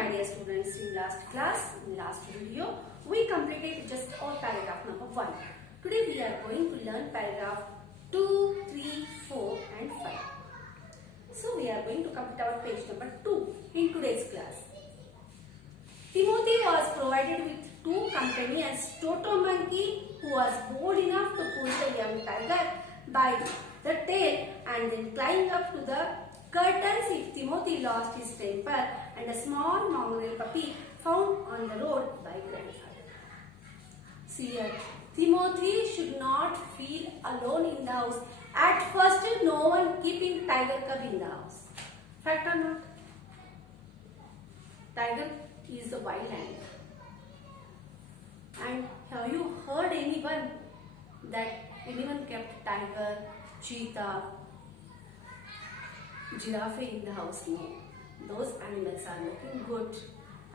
my dear students, in last video, we completed just all paragraph number 1. Today we are going to learn paragraph 2, 3, 4 and 5. So we are going to complete our page number 2 in today's class. Timothy was provided with two companions, Toto Monkey, who was bold enough to pull the young tiger by the tail and then climb up to the curtains if Timothy lost his temper, and a small mongrel puppy found on the road by grandfather. See here, Timothy should not feel alone in the house. At first, no one keeping tiger cub in the house. Fact or not? Tiger is a wild animal. And have you heard anyone kept tiger, cheetah, giraffe in the house? No. Those animals are looking good,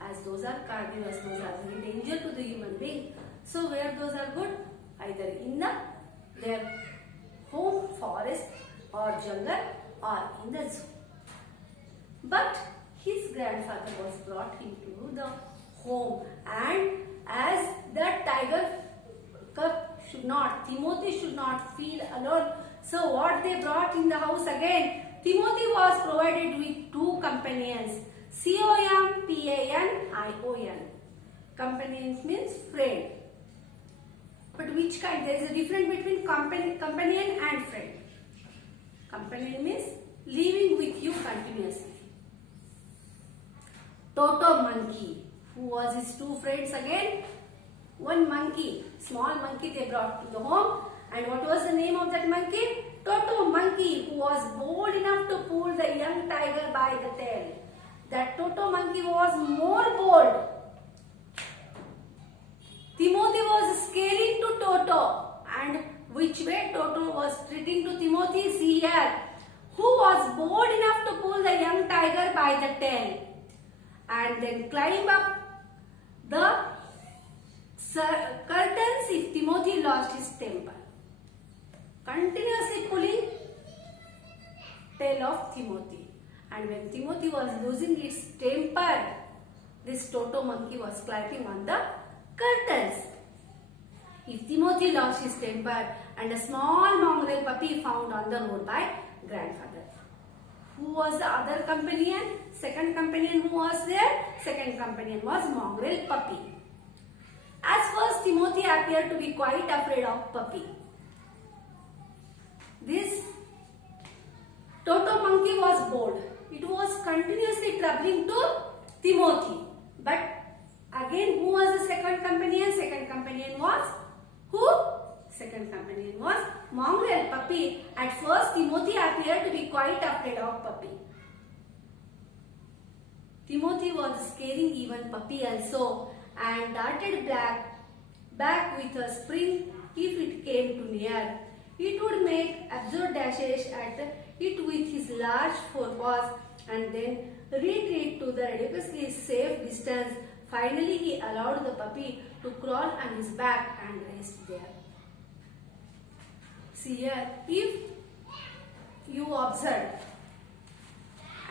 as those are carnivores, those are very dangerous to the human being. So where those are good? Either in their home forest or jungle or in the zoo. But his grandfather was brought into the home, and as the tiger cub Timothy should not feel alone. So what they brought in the house again? Timothy was provided with two companions, Companion. Companions means friend. But which kind? There is a difference between companion and friend. Companion means living with you continuously. Toto Monkey, who was his two friends again? One monkey, small monkey they brought to the home. And what was the name of that monkey? Toto Monkey, who was bold enough to pull the young tiger by the tail. That Toto Monkey was more bold. Timothy was scaling to Toto. And which way Toto was treating to Timothy? See here. Who was bold enough to pull the young tiger by the tail and then climb up the curtains if Timothy lost his temper. Continuously pulling tail of Timothy. And when Timothy was losing his temper, this Toto Monkey was climbing on the curtains. If Timothy lost his temper, and a small mongrel puppy found on the road by grandfather. Who was the other companion? Second companion who was there? Second companion was mongrel puppy. At first, Timothy appeared to be quite afraid of puppy. This Toto Monkey was bold. It was continuously troubling to Timothy. But again, who was the second companion? Second companion was who? Second companion was mongrel puppy. At first, Timothy appeared to be quite afraid of puppy. Timothy was scaring even puppy also, and darted back with a spring if it came too near. It would make absurd dashes at it with his large forepaws and then retreat to the ridiculously safe distance. Finally, he allowed the puppy to crawl on his back and rest there. See here, if you observe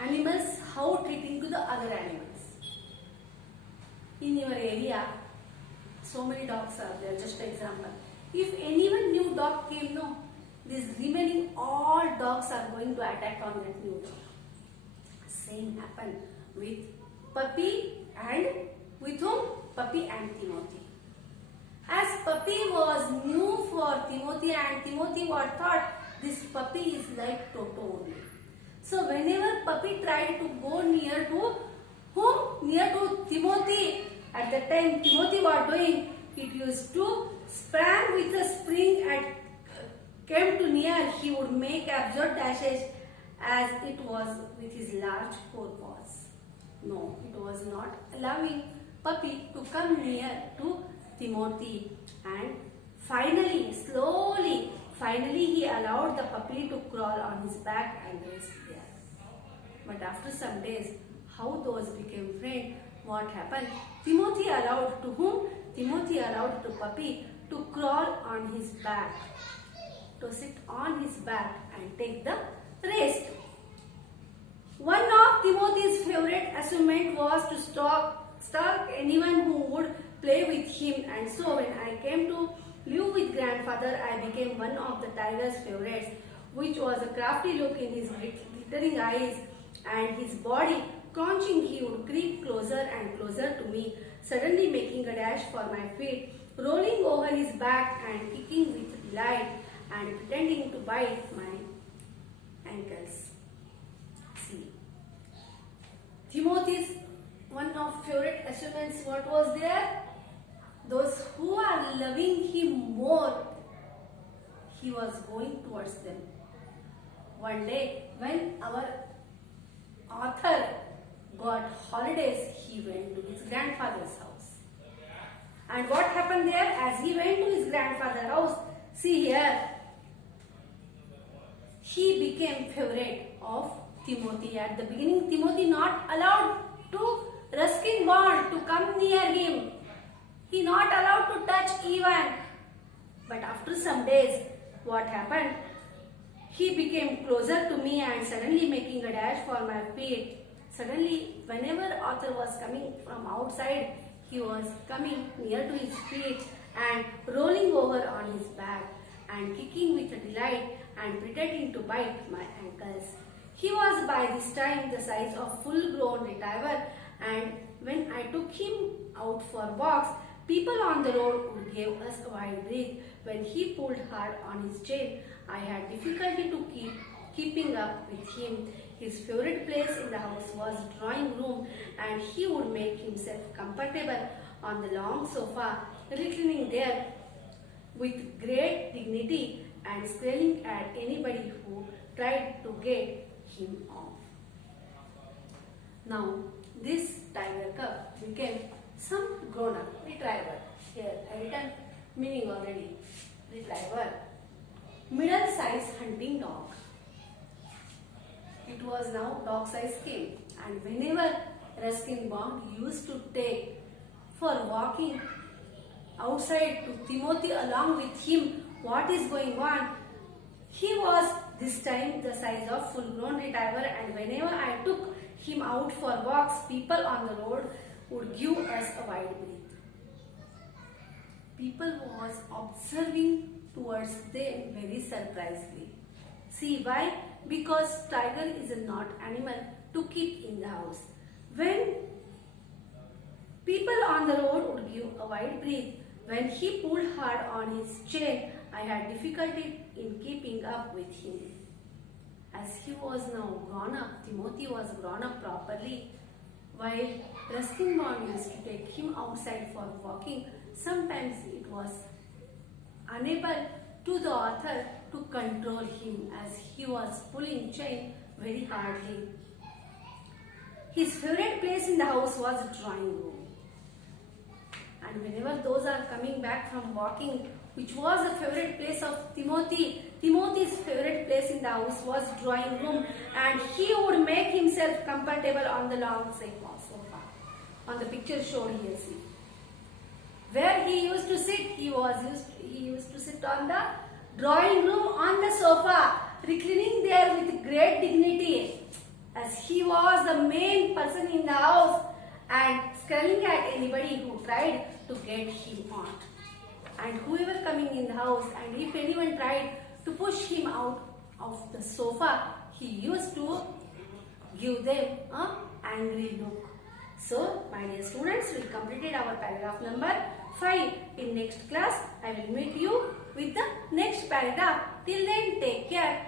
animals how treating to the other animals. In your area, so many dogs are there, just an example. If anyone new dog came, no, these remaining all dogs are going to attack on that new dog. Same happened with puppy and with whom? Puppy and Timothy. As puppy was new for Timothy, and Timothy what thought? This puppy is like Toto only. So whenever puppy tried to go near to whom? Near to Timothy. At that time Timothy was doing? It used to sprang with a spring and came to near. He would make absurd dashes as it was with his large forepaws. No, it was not allowing puppy to come near to Timothy, and finally he allowed the puppy to crawl on his back and rest there. But after some days, how those became friends? What happened? Timothy allowed to whom? Timothy allowed the puppy to crawl on his back, to sit on his back and take the rest. One of Timothy's favorite, a achievement was to stalk anyone who would play with him, and so when I came to live with grandfather, I became one of the tiger's favorites, which was a crafty look in his glittering eyes and his body crouching. He would creep closer and closer to me, suddenly making a dash for my feet, rolling over his back and kicking with delight and pretending to bite my ankles. See, Timothy's one of favorite achievements, what was there? Those who are loving him more, he was going towards them. One day, when our author got holidays, he went to his grandfather's house. And what happened there? As he went to his grandfather's house, see here, he became favorite of Timothy. At the beginning, Timothy not allowed to Ruskin Bond to come near him. He not allowed to touch even. But after some days, what happened? He became closer to me and suddenly making a dash for my feet. Suddenly, whenever author was coming from outside, he was coming near to his feet and rolling over on his back and kicking with delight and pretending to bite my ankles. He was by this time the size of full-grown retriever, and when I took him out for walks, people on the road would give us a wide breath. When he pulled hard on his chain, I had difficulty to keeping up with him. His favorite place in the house was drawing room, and he would make himself comfortable on the long sofa, reclining there with great dignity and squealing at anybody who tried to get him off. Now, this tiger cub became some grown-up retriever. Here, I written meaning already. Retriever, middle-sized hunting dog. It was now dog size came, and whenever Ruskin Bond used to take for walking outside to Timothy along with him, what is going on? He was this time the size of full-grown retriever, and whenever I took him out for walks, people on the road would give us a wide breath. People was observing towards them very surprisingly. See why? Because tiger is a not animal to keep in the house. When people on the road would give a wide breath, when he pulled hard on his chain, I had difficulty in keeping up with him. As he was now grown up, Timothy was grown up properly. While Ruskin Bond used to take him outside for walking, sometimes it was unable to the author to control him as he was pulling chain very hardly. His favorite place in the house was drawing room. And whenever those are coming back from walking, which was the favorite place of Timothy, Timothy's favorite place in the house was drawing room, and he would make himself comfortable on the long sofa. On the picture showed here, see. Where he used to sit, he used to sit on the drawing room on the sofa, reclining there with great dignity, as he was the main person in the house and scaring at anybody who tried to get him on. And whoever coming in the house, and if anyone tried to push him out of the sofa, he used to give them an angry look. So, my dear students, we completed our paragraph number 5. In next class, I will meet you with the next paragraph. Till then, take care.